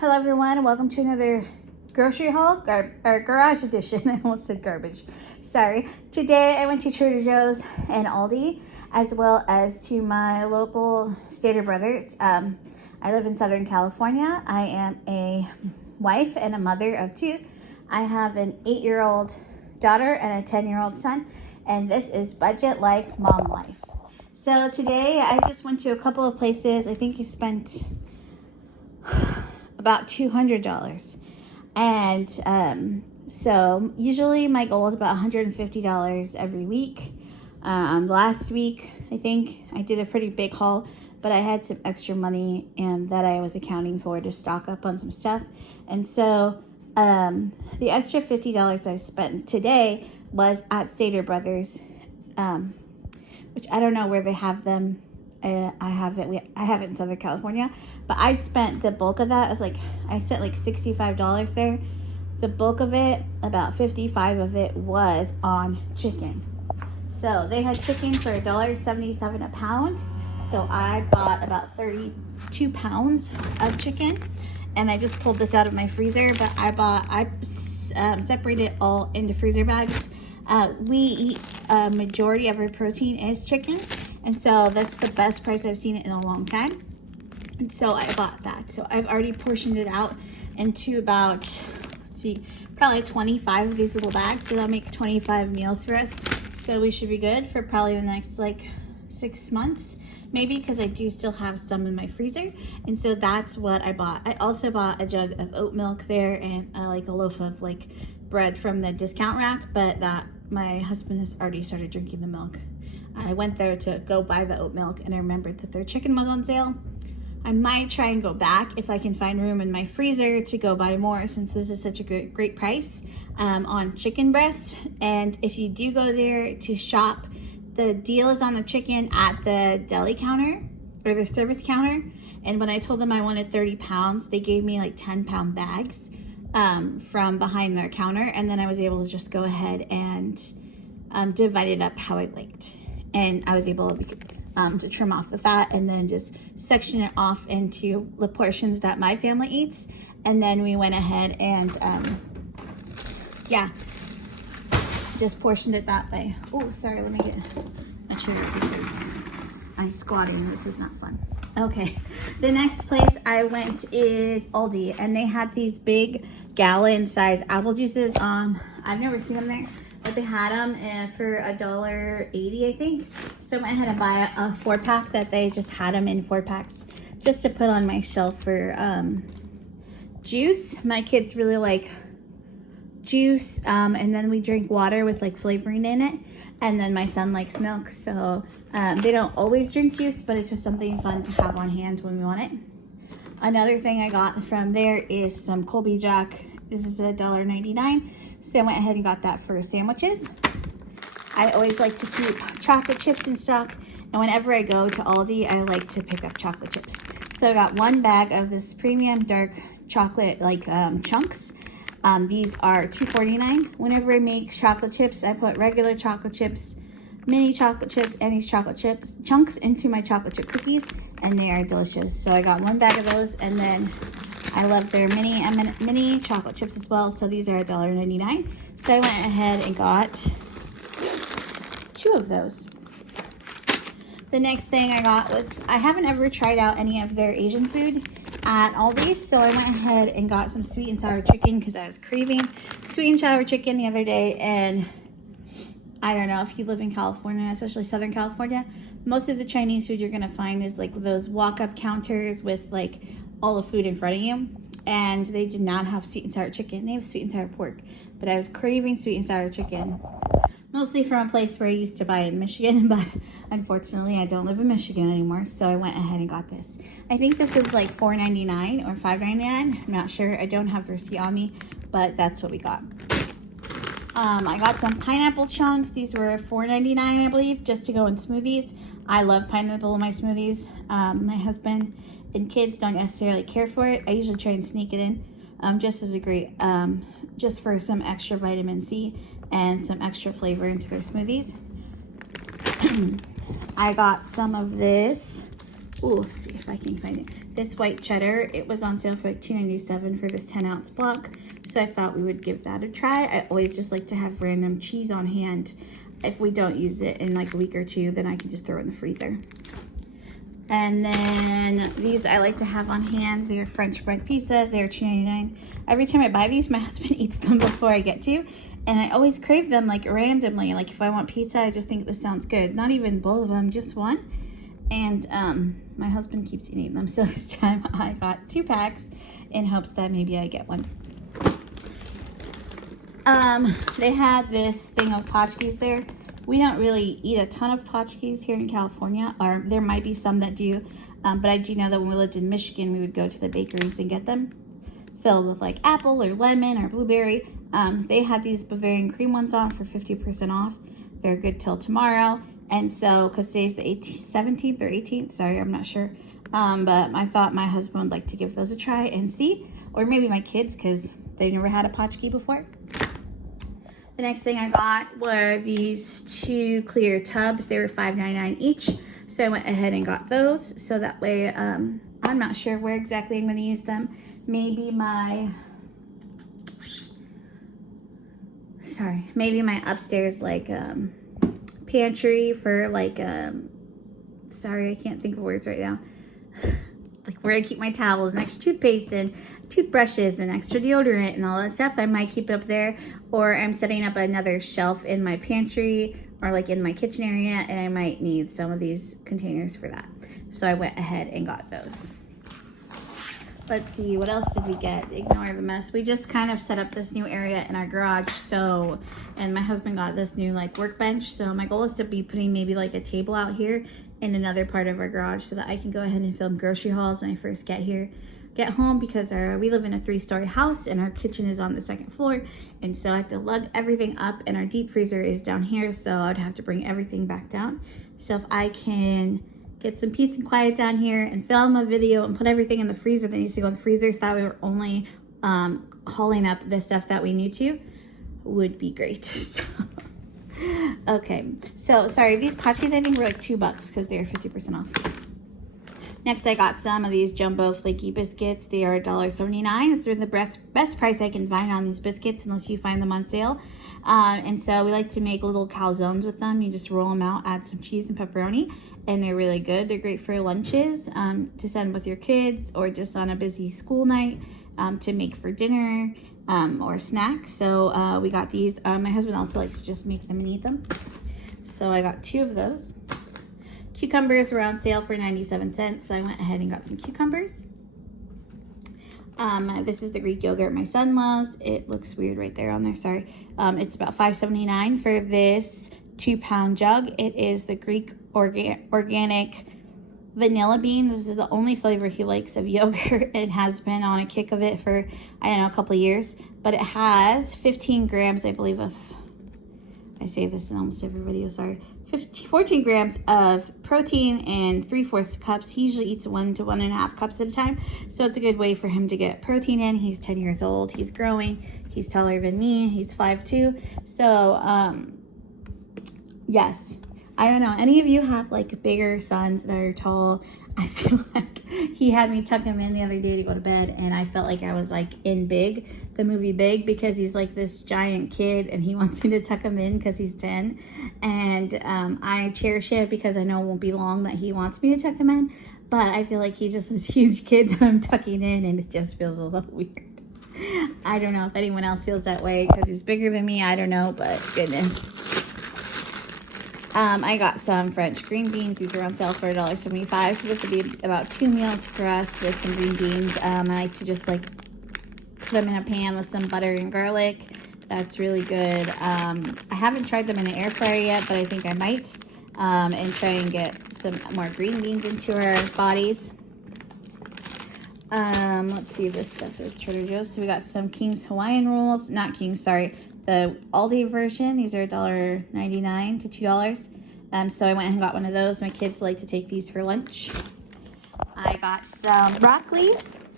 Hello everyone, welcome to another grocery haul, or garage edition. I almost said garbage. Sorry. Today I went to TraderJoes and Aldi, as well as to my local Stater Brothers. I live in Southern California. I am a wife and a mother of two. I have an 8-year-old daughter and a 10-year-old son, and this is Budget Life, Mom Life. So today I just went to a couple of places. I think I spent about $200, and so usually my goal is about $150 every week. Last week I think I did a pretty big haul, but I had some extra money and that I was accounting for to stock up on some stuff, and so the extra $50 I spent today was at Stater Brothers, which I don't know where they have them. I have it in Southern California, but I spent the bulk of that. I spent like $65 there. The bulk of it, about 55 of it, was on chicken. So they had chicken for $1.77 a pound. So I bought about 32 pounds of chicken, and I just pulled this out of my freezer. But I separated it all into freezer bags. We eat a majority of our protein is chicken. And so that's the best price I've seen it in a long time. And so I bought that. So I've already portioned it out into about, probably 25 of these little bags. So that'll make 25 meals for us. So we should be good for probably the next 6 months, maybe, because I do still have some in my freezer. And so that's what I bought. I also bought a jug of oat milk there and a loaf of bread from the discount rack, but that my husband has already started drinking the milk. I went there to go buy the oat milk, and I remembered that their chicken was on sale. I might try and go back if I can find room in my freezer to go buy more, since this is such a great price on chicken breast. And if you do go there to shop, the deal is on the chicken at the deli counter or the service counter. And when I told them I wanted 30 pounds, they gave me 10-pound bags from behind their counter. And then I was able to just go ahead and divide it up how I liked. And I was able to trim off the fat and then just section it off into the portions that my family eats. And then we went ahead and, just portioned it that way. Oh, sorry, let me get my chair because I'm squatting. This is not fun. Okay, the next place I went is Aldi, and they had these big gallon-size apple juices. I've never seen them there, but they had them for $1.80, I think. So I went ahead and buy a 4-pack that they just had them in 4-packs just to put on my shelf for juice. My kids really like juice, and then we drink water with flavoring in it. And then my son likes milk, so they don't always drink juice, but it's just something fun to have on hand when we want it. Another thing I got from there is some Colby Jack. This is $1.99. So I went ahead and got that for sandwiches. I always like to keep chocolate chips in stock, and whenever I go to Aldi, I like to pick up chocolate chips. So I got 1 bag of this premium dark chocolate chunks. These are $2.49. Whenever I make chocolate chips, I put regular chocolate chips, mini chocolate chips, and these chocolate chips chunks into my chocolate chip cookies, and they are delicious. So I got 1 bag of those, and then I love their mini chocolate chips as well. So these are $1.99. So I went ahead and got 2 of those. The next thing I got was, I haven't ever tried out any of their Asian food at Aldi, so I went ahead and got some sweet and sour chicken because I was craving sweet and sour chicken the other day. And I don't know if you live in California, especially Southern California, most of the Chinese food you're gonna find is those walk-up counters with all the food in front of you, and they did not have sweet and sour chicken. They have sweet and sour pork, but I was craving sweet and sour chicken, mostly from a place where I used to buy in Michigan, but unfortunately I don't live in Michigan anymore, so I went ahead and got this. I think this is $4.99 or $5.99. I'm not sure. I don't have the receipt on me, but that's what we got. I got some pineapple chunks. These were $4.99, I believe, just to go in smoothies. I love pineapple in my smoothies. My husband and kids don't necessarily care for it. I usually try and sneak it in just as a great, just for some extra vitamin C and some extra flavor into their smoothies. I got some of this Ooh, see if I can find it. This white cheddar, it was on sale for like $2.97 for this 10-ounce block. So I thought we would give that a try. I always just like to have random cheese on hand. If we don't use it in like a week or two, then I can just throw it in the freezer. And then these I like to have on hand. They're French bread pizzas. They're $2.99. Every time I buy these, my husband eats them before I get to. And I always crave them like randomly. Like if I want pizza, I just think this sounds good. Not even both of them, just one. And my husband keeps eating them. So this time I got 2 packs in hopes that maybe I get one. They had this thing of tchotchkes there. We don't really eat a ton of tchotchkes here in California, or there might be some that do. But I do know that when we lived in Michigan, we would go to the bakeries and get them filled with like apple or lemon or blueberry. They had these Bavarian cream ones on for 50% off. They're good till tomorrow. And so, because today's the 17th or 18th, sorry, I'm not sure. But I thought my husband would like to give those a try and see. Or maybe my kids, because they've never had a tchotchke before. The next thing I got were these 2 clear tubs. They were $5.99 each. So I went ahead and got those. So that way, I'm not sure where exactly I'm going to use them. Maybe my upstairs like pantry for like sorry, I can't think of words right now. Like where I keep my towels and extra toothpaste and toothbrushes and extra deodorant and all that stuff. I might keep up there, or I'm setting up another shelf in my pantry or like in my kitchen area, and I might need some of these containers for that. So I went ahead and got those. Let's see, what else did we get? Ignore the mess. We just kind of set up this new area in our garage. So, and my husband got this new like workbench. So my goal is to be putting maybe like a table out here in another part of our garage so that I can go ahead and film grocery hauls when I first get home, because we live in a 3-story house and our kitchen is on the 2nd floor. And so I have to lug everything up, and our deep freezer is down here. So I'd have to bring everything back down. So if I can get some peace and quiet down here and film a video and put everything in the freezer that needs to go in the freezer, so that we were only hauling up the stuff that we need to, would be great. Okay, so sorry, these tchotchkes I think were like $2 because they're 50% off. Next, I got some of these jumbo flaky biscuits. They are $1.79. They're the best price I can find on these biscuits, unless you find them on sale. And so we like to make little calzones with them. You just roll them out, add some cheese and pepperoni, and they're really good. They're great for lunches to send with your kids, or just on a busy school night to make for dinner or snack. So we got these. My husband also likes to just make them and eat them. So I got 2 of those. Cucumbers were on sale for 97 cents, so I went ahead and got some cucumbers. This is the Greek yogurt my son loves. It looks weird right there on there, sorry. It's about $5.79 for this 2-pound jug. It is the Greek organic vanilla bean. This is the only flavor he likes of yogurt. It has been on a kick of it for, I don't know, a couple of years. But it has 15 grams, I believe, of, I say this in almost every video, sorry. 14 grams of protein and 3/4 cups. He usually eats 1 to 1.5 cups at a time. So it's a good way for him to get protein in. He's 10 years old. He's growing. He's taller than me. He's 5'2". So, yes. I don't know. Any of you have like bigger sons that are tall? I feel like he had me tuck him in the other day to go to bed, and I felt like I was like in Big, the movie Big, because he's like this giant kid and he wants me to tuck him in because he's 10. And I cherish it because I know it won't be long that he wants me to tuck him in, but I feel like he's just this huge kid that I'm tucking in, and it just feels a little weird. I don't know if anyone else feels that way because he's bigger than me. I don't know, but goodness. I got some French green beans. These are on sale for $1.75. So this will be about 2 meals for us with some green beans. I like to just like put them in a pan with some butter and garlic. That's really good. I haven't tried them in the air fryer yet, but I think I might. And try and get some more green beans into our bodies. Let's see, this stuff is TraderJoes. So we got some King's Hawaiian rolls. Not King's, sorry. The Aldi version. These are $1.99 to $2. So I went and got one of those. My kids like to take these for lunch. I got some broccoli.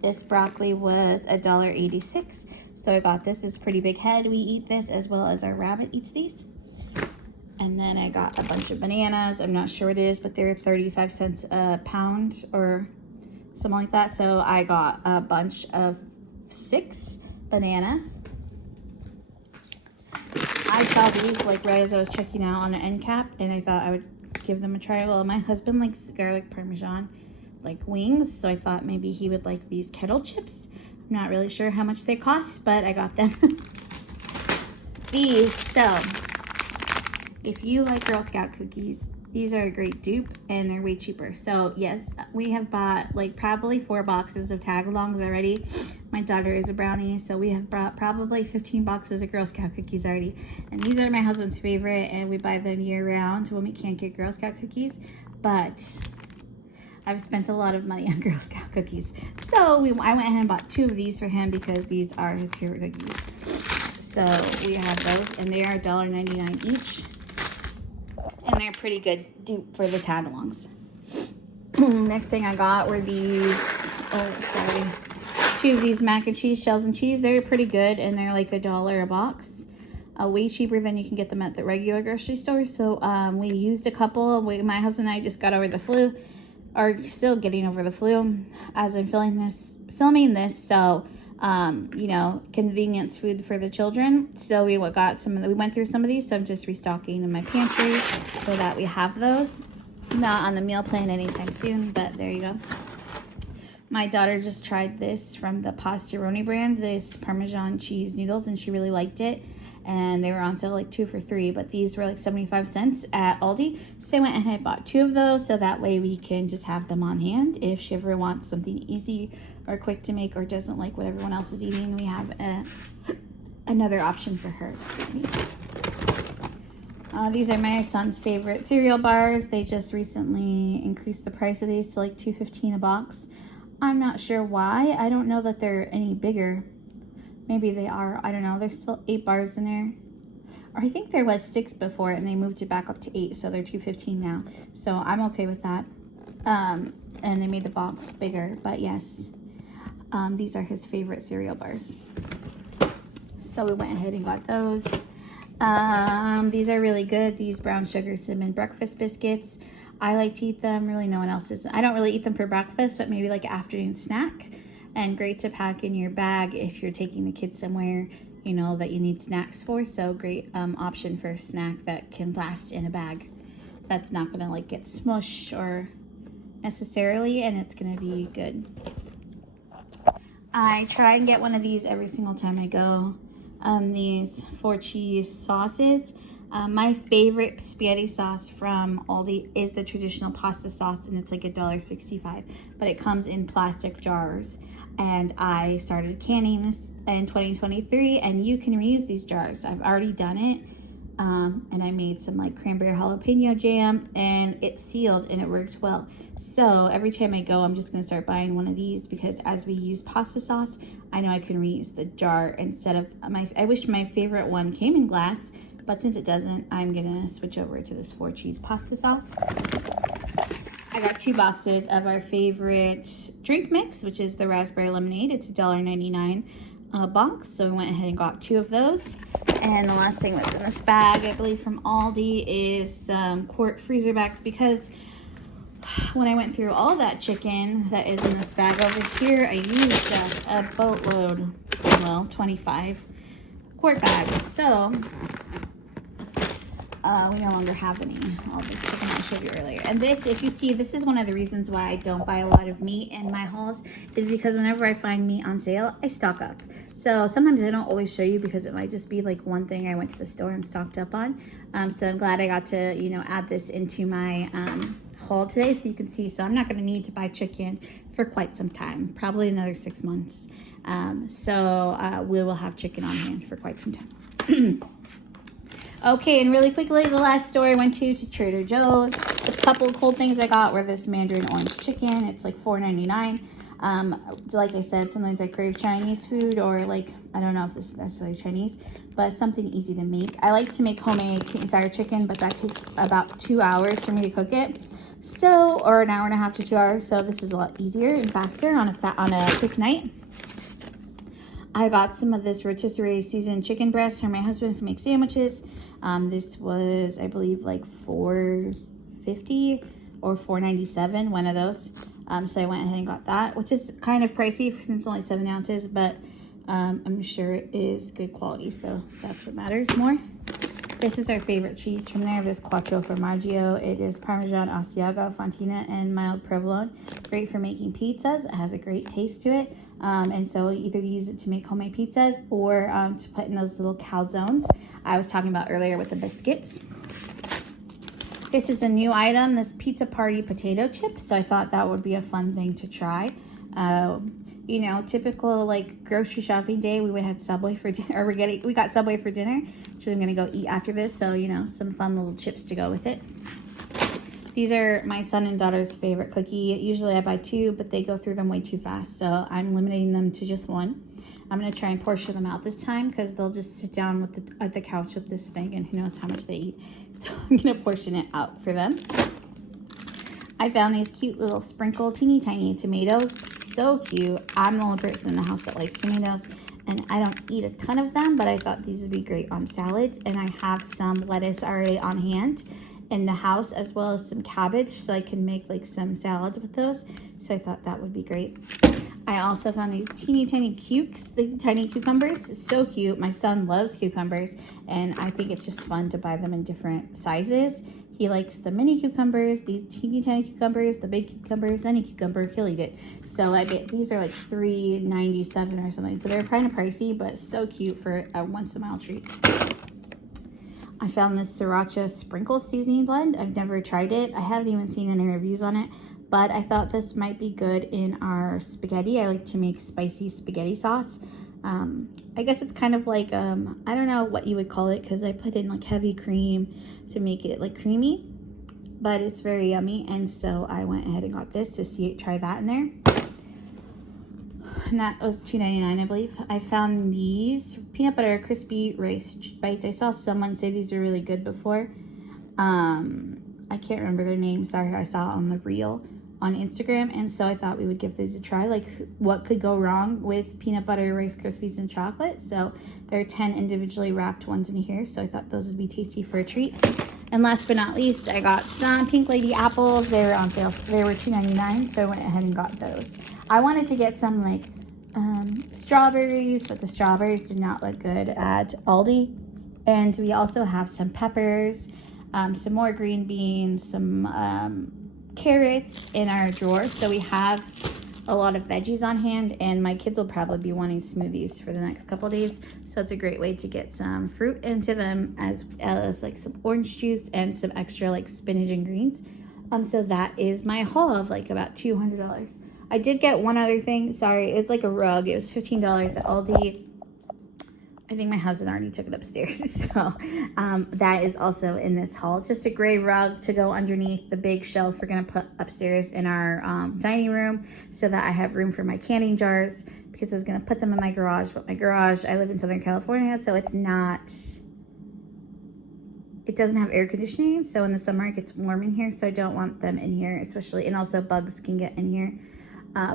This broccoli was $1.86. So I got this. It's a pretty big head. We eat this as well as our rabbit eats these. And then I got a bunch of bananas. I'm not sure what it is, but they're 35 cents a pound or something like that. So I got a bunch of 6 bananas. I saw these like right as I was checking out on an end cap, and I thought I would give them a try. Well, my husband likes garlic parmesan like wings, so I thought maybe he would like these kettle chips. I'm not really sure how much they cost, but I got them. These, so if you like Girl Scout cookies, these are a great dupe and they're way cheaper. So yes, we have bought like probably 4 boxes of tag-alongs already. My daughter is a brownie, so we have bought probably 15 boxes of Girl Scout cookies already. And these are my husband's favorite, and we buy them year round when we can't get Girl Scout cookies. But I've spent a lot of money on Girl Scout cookies. So I went ahead and bought 2 of these for him because these are his favorite cookies. So we have those, and they are $1.99 each. And they're pretty good dupe for the tag-alongs. Next thing I got were these, 2 of these mac and cheese shells and cheese. They're pretty good, and they're like $1 a box. Way cheaper than you can get them at the regular grocery store. So we used a couple. My husband and I just got over the flu, or still getting over the flu as I'm filming this. So you know, convenience food for the children. So we went through some of these, so I'm just restocking in my pantry so that we have those. Not on the meal plan anytime soon, but there you go. My daughter just tried this from the Pastaroni brand, this Parmesan cheese noodles, and she really liked it. And they were on sale like 2 for $3, but these were like 75 cents at Aldi. So I went and I bought 2 of those, so that way we can just have them on hand if she ever wants something easy or quick to make or doesn't like what everyone else is eating. We have another option for her. Excuse me. These are my son's favorite cereal bars. They just recently increased the price of these to like $2.15 a box. I'm not sure why. I don't know that they're any bigger. Maybe they are. I don't know. There's still 8 bars in there. Or I think there was 6 before, and they moved it back up to 8, so they're $2.15 now. So I'm okay with that. And they made the box bigger, but yes. These are his favorite cereal bars. So we went ahead and got those. These are really good. These brown sugar cinnamon breakfast biscuits. I like to eat them. Really, no one else does. I don't really eat them for breakfast, but maybe like an afternoon snack. And great to pack in your bag if you're taking the kids somewhere, you know, that you need snacks for. So great option for a snack that can last in a bag. That's not gonna like get smushed or necessarily, and it's gonna be good. I try and get one of these every single time I go. These 4 cheese sauces. My favorite spaghetti sauce from Aldi is the traditional pasta sauce, and it's like $1.65, but it comes in plastic jars. And I started canning this in 2023, and you can reuse these jars. I've already done it, and I made some like cranberry jalapeno jam, and it sealed and it worked well. So every time I go, I'm just gonna start buying one of these, because as we use pasta sauce, I know I can reuse the jar instead of I wish my favorite one came in glass, but since it doesn't, I'm gonna switch over to this 4 cheese pasta sauce. I got 2 boxes of our favorite drink mix, which is the raspberry lemonade. It's $1.99 a box, so we went ahead and got 2 of those. And the last thing that's in this bag, I believe from Aldi, is some quart freezer bags, because when I went through all that chicken that is in this bag over here, I used a boatload, well, 25 quart bags. So we no longer have any. All this chicken I showed you earlier. And this, if you see, this is one of the reasons why I don't buy a lot of meat in my hauls, is because whenever I find meat on sale, I stock up. So sometimes I don't always show you, because it might just be like one thing I went to the store and stocked up on. So I'm glad I got to, you know, add this into my haul today so you can see. So I'm not going to need to buy chicken for quite some time, probably another 6 months. So we will have chicken on hand for quite some time. Okay, and really quickly, the last store I went to TraderJoes. A couple of cool things I got were this mandarin orange chicken. It's like $4.99. Like I said, sometimes I crave Chinese food, or like, I don't know if this is necessarily Chinese, but something easy to make. I like to make homemade sweet and sour chicken, but that takes about 2 hours for me to cook it. So, or an hour and a half to 2 hours. So this is a lot easier and faster on a quick night. I got some of this rotisserie seasoned chicken breast for my husband to make sandwiches. This was, I believe, like $4.50 or $4.97, one of those. So I went ahead and got that, which is kind of pricey since it's only 7 ounces, but I'm sure it is good quality, so that's what matters more. This is our favorite cheese from there, this Quattro Formaggio. It is Parmesan, Asiago, Fontina, and mild provolone. Great for making pizzas. It has a great taste to it. And so either use it to make homemade pizzas or to put in those little calzones I was talking about earlier with the biscuits. This is a new item, this Pizza Party potato chips. So I thought that would be a fun thing to try. You know, typical like grocery shopping day, we would have Subway for dinner, or we got Subway for dinner, which I'm gonna go eat after this. So, you know, some fun little chips to go with it. These are my son and daughter's favorite cookie. Usually I buy 2, but they go through them way too fast. So I'm limiting them to just 1. I'm gonna try and portion them out this time because they'll just sit down with at the couch with this thing and who knows how much they eat. So I'm gonna portion it out for them. I found these cute little sprinkle teeny tiny tomatoes. So cute. I'm the only person in the house that likes tomatoes and I don't eat a ton of them, but I thought these would be great on salads. And I have some lettuce already on hand in the house, as well as some cabbage, so I can make like some salads with those. So I thought that would be great. I also found these teeny tiny the tiny cucumbers. It's so cute. My son loves cucumbers and I think it's just fun to buy them in different sizes. He likes the mini cucumbers, these teeny tiny cucumbers, the big cucumbers, any cucumber, he'll eat it. So I bet these are like $3.97 or something. So they're kind of pricey, but so cute for a once in a while treat. I found this sriracha sprinkle seasoning blend. I've never tried it. I haven't even seen any reviews on it, but I thought this might be good in our spaghetti. I like to make spicy spaghetti sauce. I guess it's kind of like, I don't know what you would call it because I put in like heavy cream to make it like creamy, but it's very yummy. And so I went ahead and got this to try that in there. And that was $2.99, I believe. I found these peanut butter crispy rice bites. I saw someone say these were really good before. I can't remember their name. Sorry, I saw on the reel on Instagram, and so I thought we would give these a try. Like, what could go wrong with peanut butter, Rice Krispies, and chocolate? So there are 10 individually wrapped ones in here, so I thought those would be tasty for a treat. And last but not least, I got some Pink Lady apples. They were on sale. They were $2.99, so I went ahead and got those. I wanted to get some like strawberries, but the strawberries did not look good at Aldi. And we also have some peppers, some more green beans, some carrots in our drawer. So we have a lot of veggies on hand, and my kids will probably be wanting smoothies for the next couple of days. So it's a great way to get some fruit into them, as well as like some orange juice and some extra like spinach and greens. So that is my haul of like about $200. I did get one other thing. Sorry, it's like a rug. It was $15 at Aldi. I think my husband already took it upstairs. So that is also in this haul. It's just a gray rug to go underneath the big shelf we're gonna put upstairs in our dining room, so that I have room for my canning jars, because I was gonna put them in my garage. But my garage, I live in Southern California, so it doesn't have air conditioning. So in the summer it gets warm in here, so I don't want them in here, especially, and also bugs can get in here.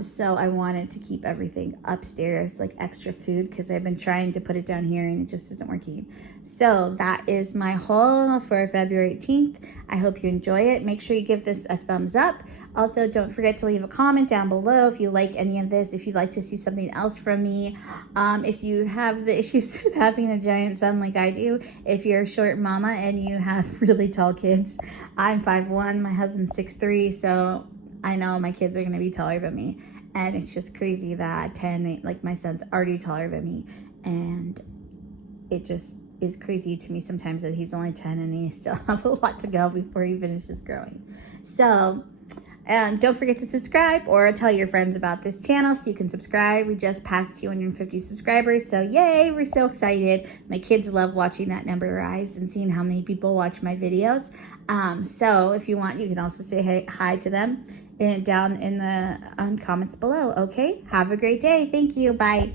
So I wanted to keep everything upstairs, like extra food, because I've been trying to put it down here and it just isn't working. So that is my haul for February 18th. I hope you enjoy it. Make sure you give this a thumbs up. Also, don't forget to leave a comment down below if you like any of this, if you'd like to see something else from me. If you have the issues with having a giant son like I do, if you're a short mama and you have really tall kids. I'm 5'1", my husband's 6'3", so I know my kids are going to be taller than me, and it's just crazy that like my son's already taller than me, and it just is crazy to me sometimes that he's only 10 and he still has a lot to go before he finishes growing. So don't forget to subscribe, or tell your friends about this channel so you can subscribe. We just passed 250 subscribers, so yay, we're so excited. My kids love watching that number rise and seeing how many people watch my videos. So if you want, you can also say hi to them down in the comments below. Okay, have a great day. Thank you. Bye.